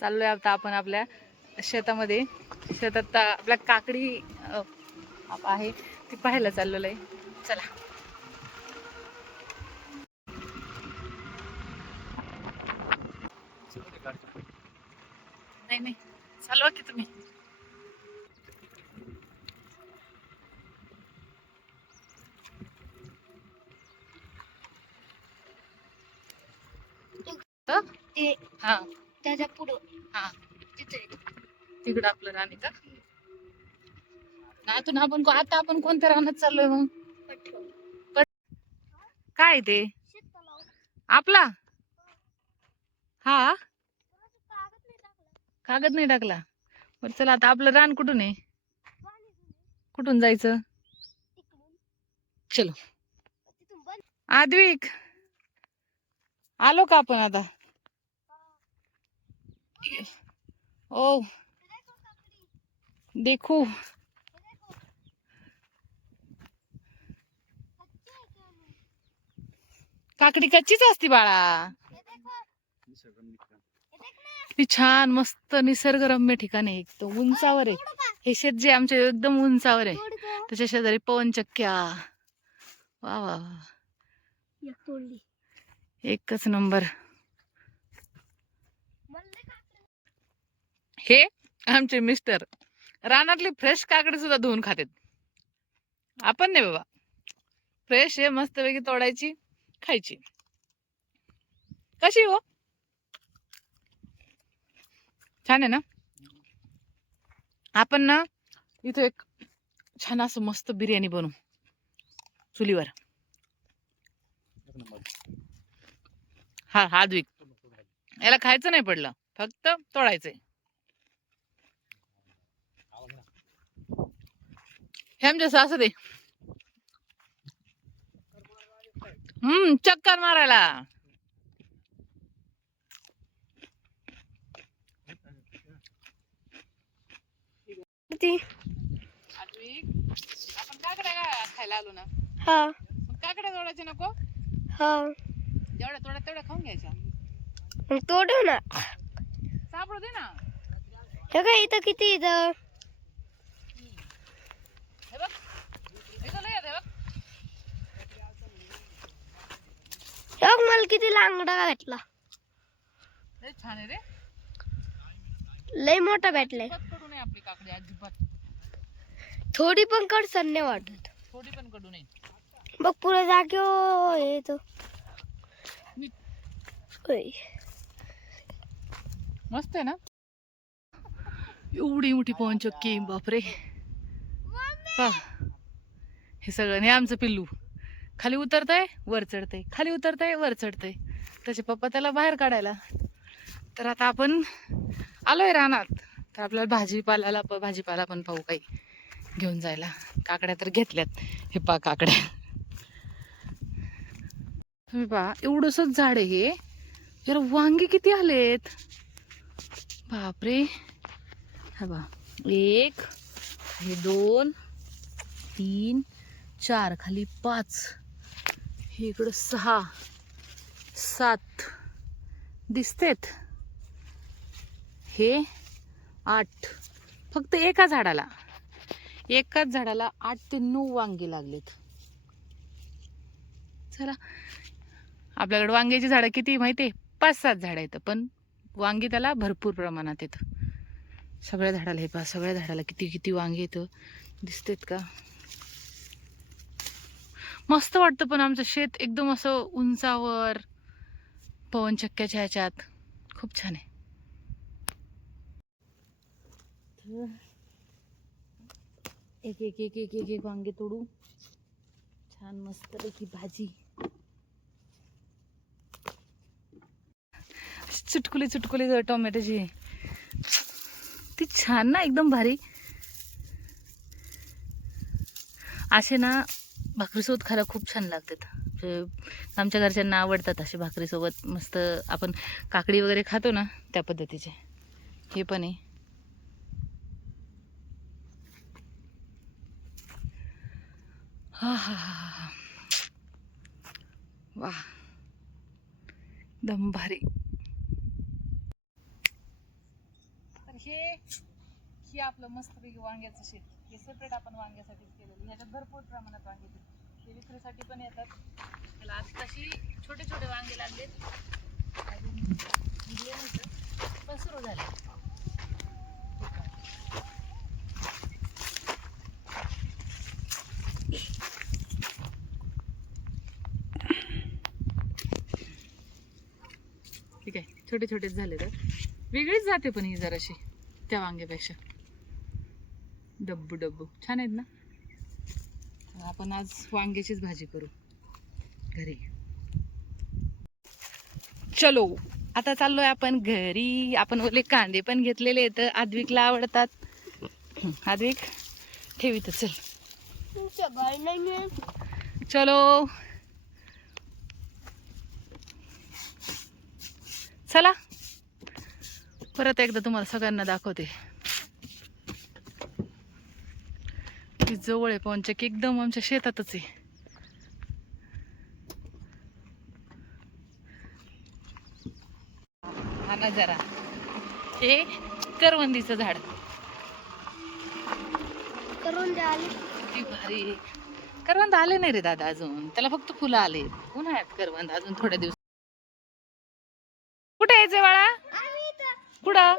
चाललोय आता आपण आपल्या शेतामध्ये. शेतात आपल्या काकडी आहे ती पाहायला चाललेलो आहे. चला. नाही नाही, चालवा की तुम्ही. हा, त्याच्या पुढं. हा, तिथे तिकडं आपलं रान आहे का? आतून आता आपण कोणत्या रानात चाललोय मग? काय ते आपला? हा, कागद नाही टाकला. बरं चला, आता आपलं रान कुठून आहे? कुठून जायचं? चलो. आद्विक, आलो का आपण आता? ओ देखू. काकडी कच्चीच असती बाळा. ती छान मस्त निसर्गरम्य ठिकाण आहे. तो उंचावर आहे हे शेत, जे आमच्या एकदम उंचावर आहे. त्याच्या शेजारी पवनचक्क्या. वा वा वा, एकच नंबर. हे आमचे मिस्टर रानातली फ्रेश काकडी सुद्धा धुवून खातात. आपण नाही बाबा, फ्रेश आहे मस्तपैकी तोडायची, खायची. कशी हो? छान आहे ना? आपण ना इथे एक छान असं मस्त बिर्याणी बनवू चुलीवर. हा, आद्विक, याला खायचं नाही पडलं, फक्त तोडायचंय. हे आमच्या सासू दे चक्कर मारायला. आद्विक, आपण काकड्या खायला आलो ना. हा मग काकड्या तोडायच्या नको? हा, जेवढ्या तोड्या तेवढ्या खाऊन घ्यायच्या. मग तोडू ना. सापडू दे ना. हे काय इथं किती इथं? हे बघ, इथं लय आहेत, हे बघ. हे बघ, मला किती लांगडा भेटला. लय छान आहे रे. लय मोठा भेटलाय. कडू नये आपली काकडी अजिबात. थोडी पण कडसर नाही वाटत. थोडी पण कडू नये. बघ पुरा जागेवर येतो. मस्त आहे ना? एवढी मोठी पवनचक्की, बापरे. हे सगळं, हे आमचं पिल्लू खाली उतरतय वर चढतय, खाली उतरतय वर चढतय. त्याचे पप्पा त्याला बाहेर काढायला. तर आता आपण आलोय रानात. तर आपल्याला भाजीपाला पण पाहू काही घेऊन जायला. काकड्या तर घेतल्यात. हे पहा काकड्या, तुम्ही पहा एवढंसच झाड आहे हे. याला वांगी किती आलेत, बापरे. हा बा, 1, हे 2, 3, 4, खाली 5, हे इकडं 6, 7 दिसतेत. हे 8, फक्त एकाच झाडाला 8 ते 9 वांगे लागलेत. चला, आपल्याकडे वांग्याची झाडं किती माहितीये? 5-7 झाडं आहेत, पण वांगी त्याला भरपूर प्रमाणात येत. सगळ्या झाडाला, हे पहा, सगळ्या झाडाला किती किती वांगे येत, दिसतेत का? मस्त वाटतं. पण आमचं शेत एकदम असं उंचावर, पवनचक्क्याच्या ह्याच्यात, खूप छान आहे. एक एक एक एक एक एक वांगे तोडू, छान मस्त पैकी भाजी. चुटकुली चुटकुली टोमॅटोची, ती छान ना, एकदम भारी. असे ना भाकरीसोबत खायला खूप छान लागतात. आमच्या घरच्यांना आवडतात असे भाकरीसोबत. मस्त आपण काकडी वगैरे खातो ना, त्या पद्धतीचे हे पण आहे. हा हा हा, वाह, दम भारी. हे आपलं मस्तपैकी वांग्याचं शेत. हे सेपरेट आपण वांग्यासाठीच केलेलं. ह्याच्यात भरपूर प्रमाणात वांगे येतात. ते विक्रीसाठी पण येतात. त्याला आता तशी छोटे छोटे वांगे लागलेत. अजून निघले नाहीत, पण सुरू झाले. ठीक आहे, छोटे छोटेच झाले. तर वेगळीच जाते पण ही जराशी त्या वांग्यापेक्षा. डब्बू डब्बू छान आहेत ना. आपण आज वांग्याचीच भाजी करू घरी. चलो आता चाललोय आपण घरी. आपण ओले कांदे पण घेतलेले आहेत, आद्विकला आवडतात. आद्विक ठेवी तर चल. चलो चला, परत एकदा तुम्हाला सगळ्यांना दाखवते. ती जवळ आहे पवनचक्की, एकदम आमच्या शेतातच आहे. हा नजारा, हे करवंदीचं झाड. करून आली. किती भारी. करवंद आले नाही रे दादा अजून, त्याला फक्त फुलं आले. उन्हाळ्यात करवंद अजून थोड्या दिवस. कुठे यायचंय बाळा? कुठं?